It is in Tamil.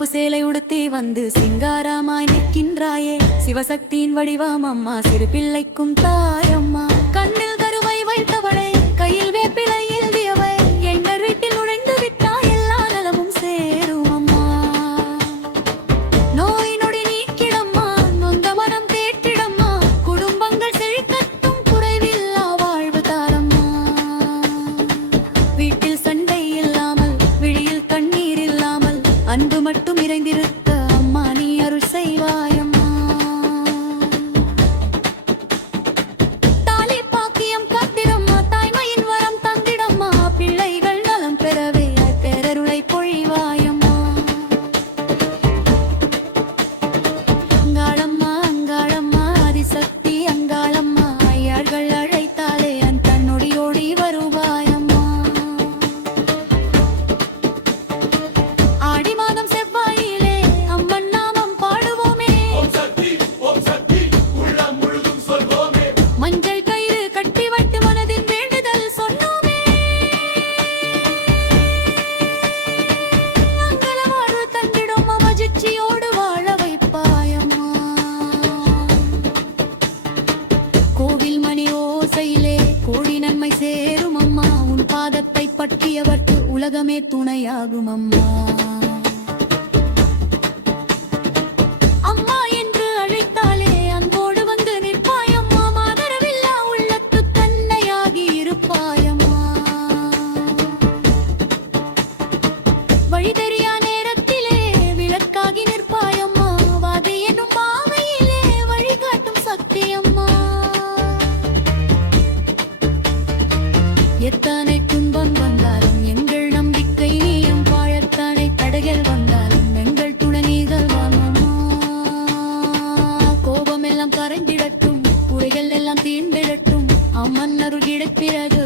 சிவப்பு சேலை உடுத்தி வந்து சிங்காரமாய் நிற்கின்றாயே, சிவசக்தியின் வடிவம் அம்மா, சிறு பிள்ளைக்கும் தாயம்மா. கண்ணில் கருவை வைத்தவளே, கையில் வேப்பிலை எழுதியவை, எங்கள் வீட்டில் நுழைந்து விட்டாய், எல்லா நலமும் சேரும் அம்மா. நோய் நொடி நீக்கிடம்மா, நொந்த மனம் தேற்றிடம்மா, குடும்பங்கள் செழிக்கட்டும், குறைவில்லா வாழ்வு தாரம்மா. வீட்டில் சண்டை இல்லாமல், விழியில் கண்ணீர் இல்லாமல், அன்பு மட்டும் இறைந்திருக்க அம்மா நீ அருள் செய்வாயம்மா. சேரும் அம்மா, உன் பாதத்தை பற்றியவர்க்கு உலகமே துணையாகும் அம்மா. அம்மா என்று அழைத்தாலே அன்போடு வந்து நிற்பாயம்மா, மாதரவில்லா உள்ளத்து தன்னையாகி இருப்பாயம்மா. வழி தெரியா நேரத்திலே விளக்காகி நிற்பாயம்மா, வாதி என்னும் பாவையிலே வழிகாட்டும் சக்தியம்மா. எத்தனை துன்பம் வந்தாலும் எங்கள் நம்பிக்கை நீயும், வாழத்தனை தடைகள் வந்தாலும் எங்கள் துணை நீகள் வாழம்மா. கோபம் எல்லாம் கரைந்திடட்டும், குறைகள் எல்லாம் தீர்ந்திடட்டும், அம்மன் அருள் கிடைப்பிறகு